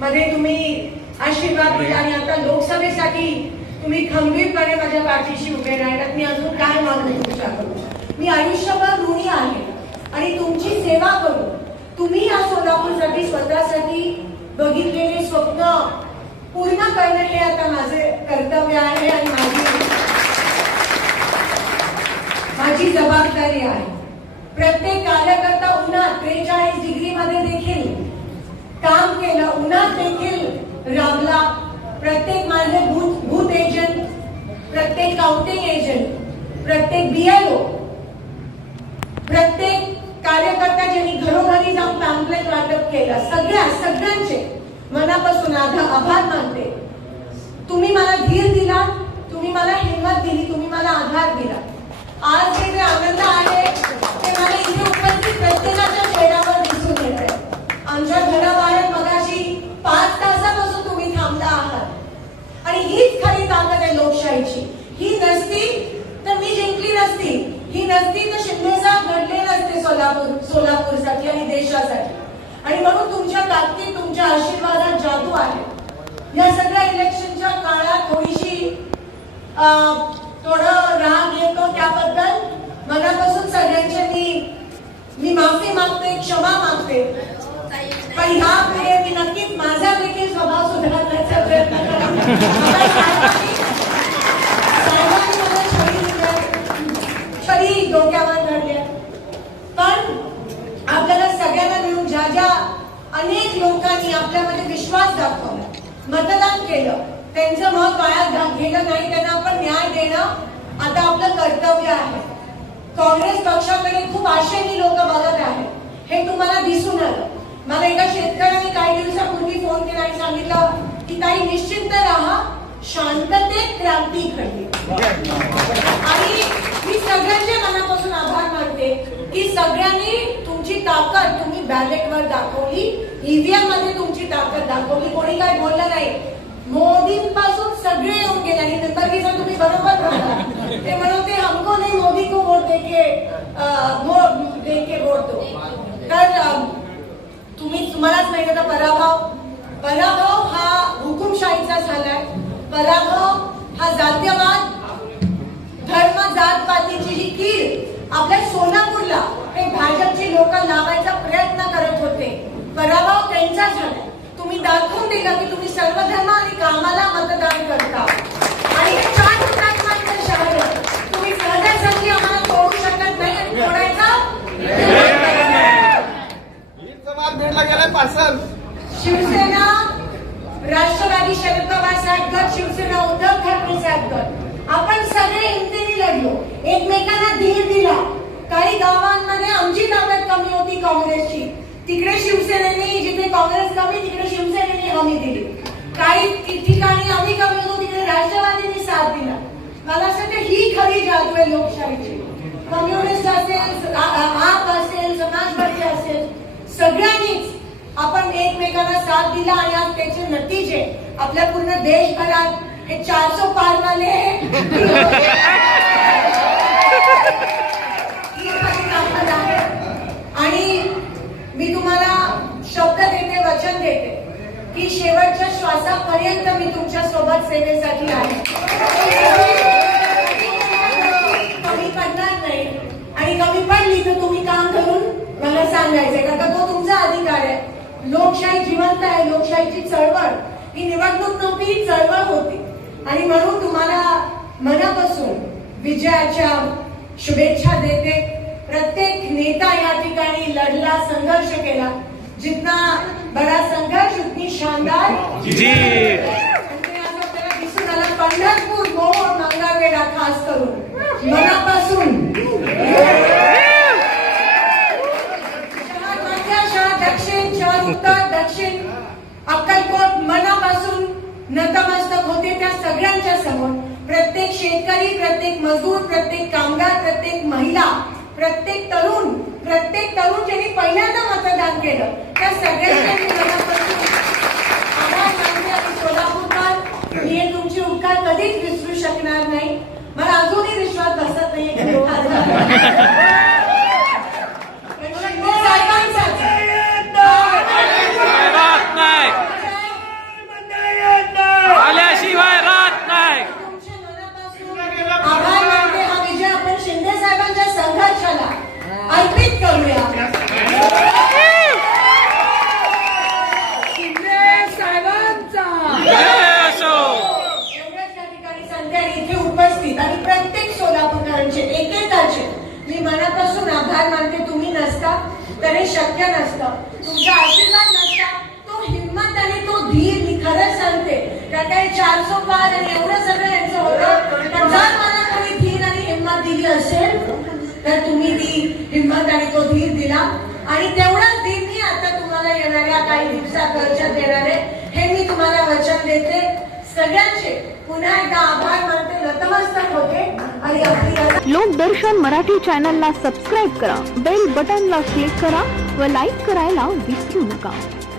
मध्ये तुम्ही आशीर्वाद दिला आणि आता लोकसभेसाठी तुम्ही खंबीरपणे माझ्या पाठीशी उभे राहिलात. मी अजून काय मागू तुमच्याकडून? मी आयुष्यभर ऋणी आहे आणि तुमची सेवा करू तुम्ही या सोलापूरसाठी स्वतःसाठी बघितलेले स्वप्न पूर्ण करणं हे आता माझे कर्तव्य आहे आणि माझी माझी जबाबदारी आहे. प्रत्येक कार्यकर्ता उन्हात त्रेचाळीस डिग्री मध्ये देखील काम केलं उन्हात देखील राबला प्रत्येक माझे बूथ बूथ एजंट प्रत्येक काउंटिंग एजंट प्रत्येक बीएलओ प्रत्येक कार्यकर्ता ज्यांनी घरोघरी जाऊन पॅम्पलेट वाटप केलं सगळ्या सगळ्यांचे मनापासून आधा- आभार मानते. तुम्ही मला धीर दिला तुम्ही मला हिंमत दिली तुम्ही मला आधार दिला. आज जे आनंद आहे ते मला इथे उपस्थित प्रत्येकाच्या चेहऱ्यावर दिसून येत आहे आमच्या घराबाहेर मगाशी पाच तासापासून तुम्ही थांबला आहात आणि हीच खरी ताकद आहे लोकशाहीची ही नसती तर मी जिंकली नसती ही नसती तर शिंदे साहेब घडले नसते सोलापूर सोलापूरसाठी आणि देशासाठी. आणि म्हणून तुमच्या ताकदीत तुमच्या आशीर्वादात जादू आहे. या सगळ्या इलेक्शनच्या काळात थोडीशी थोडं राग येतो त्याबद्दल. मनापासून सगळ्यांचे मी मी माफी मागते क्षमा मागते. पण ह्या पुढे मी नक्कीच माझा देखील स्वभाव सुधारण्याचा प्रयत्न करेन. छडी डोक्यावर अनेक लोकांनी आपल्यामध्ये विश्वास दाखवला. मतदान केलं. त्यांचं मत वाया घेणं गेलं नाही त्यांना आपण न्याय देणं आता आपलं कर्तव्य आहे. काँग्रेस पक्षाकडे खूप आशेनी लोक बघत आहेत. हे तुम्हाला दिसून आलं. मला एका शेतकऱ्याने काही दिवसापूर्वी फोन केला आणि सांगितलं की काही निश्चिंत राहा. शांततेत क्रांती घडली आणि मी सगळ्यांचे मनापासून आभार मानते की सगळ्यांनी तुमची ताकद तुम्ही बॅलेटवर दाखवली. ईव्हीएममध्ये तुमची ताकद दाखवली. कोणी काय बोललं नाही. मोदींपासून सगळे येऊन गेले आणि नंतर तुम्ही बरोबर ते म्हणते हमको नाही मोदी को वोट देके वोट देके वोट दो. तर तुम्ही तुम्हालाच माहिती आता पराभव. पराभव हा हुकुमशाहीचा झालाय पराभव हा जातीयवाद धर्म जात पातीची ही कीड आपल्या सोलापूरला हे भाजपची लोक लावायचा प्रयत्न करत होते पराभव त्यांचा झालाय तुम्ही दाखवून दिलं की तुम्ही सर्व धर्म आणि कामाला मतदान करता? आणि हे चार हुतात्म्यांचं शहर आहे तुम्ही सहजासहजी आम्हाला तोडू शकत नाही आणि तोडायचा शिवसेना राष्ट्रवादी शरद पवार साहेब गट शिवसेना उद्धव ठाकरे साहेब गट. आपण सगळे हिमतीने लढलो. एकमेकांना धीर दिला. काही गावांमध्ये आमची ताकद कमी होती काँग्रेसची. तिकडे शिवसेनेने जिथे काँग्रेस कमी तिकडे कमी दिली. काही ठिकाणी आम्ही कमी होतो तिकडे राष्ट्रवादीने साथ दिला. मला असं वाटतं ही खरी जादू आहे लोकशाहीची. कम्युनिस्ट असेल आप असेल समाजवादी असेल सगळ्यांनीच आपण एकमेकांना साथ दिला आणि आज त्याचे नतीजे आपल्या पूर्ण देशभरात हे चारसो पार वाले ही खरी ताकद आहे. आणि मी तुम्हाला शब्द देते वचन देते की शेवटच्या श्वासापर्यंत मी तुमच्यासोबत सेवेसाठी आहे. कमी पडणार नाही. आणि कमी पडली तर तुम्ही काम करून मला सांगायचंय कारण का तो तुमचा अधिकार आहे. लोकशाही जिवंत आहे लोकशाहीची चळवळ. ही निवडणूक नव्हती ही चळवळ होती. आणि म्हणून तुम्हाला मनापासून विजयाच्या शुभेच्छा देते. प्रत्येक नेता या ठिकाणी लढला संघर्ष केला. जितना शानदार. जी. आपल्याला दिसून आलं पंढरपूर गोवा मंगळवेढा खास करून. मनापासून. दक्षिण शहर उत्तर दक्षिण. अक्कलकोट मनापासून नतमस्तक होते त्या सगळ्यांच्या समोर. प्रत्येक शेतकरी प्रत्येक मजूर प्रत्येक कामगार प्रत्येक महिला प्रत्येक तरुण प्रत्येक तरुण ज्यांनी पहिल्यांदा मतदान केलं. त्या सगळ्यांच्या मी आणि सोलापूरकर मी हे तुमचे उपकार कधीच विसरू शकणार नाही. मला अजूनही विश्वास बसत नाही तर हे शक्य नसतं. तुमचा आशीर्वाद नसता. तो हिंमत आणि तो धीर मी खरंच सांगते. कारण काही चार सो पार आणि एवढं सगळं यांचं होतं. जर मला कोणी धीर आणि हिंमत दिली असेल तर तुम्ही ती हिंमत आणि तो धीर दिला. आणि तेवढाच धीर मी आता तुम्हाला येणाऱ्या काही दिवसात वचन देणार आहे. हे मी तुम्हाला वचन देते. सगळ्यांचे पुन्हा एकदा आभार मानते नतमस्तक होते आणि आपली लोकदर्शन मराठी चॅनलला सबस्क्राईब करा बेल बटनला क्लिक करा व लाईक करायला विसरू नका.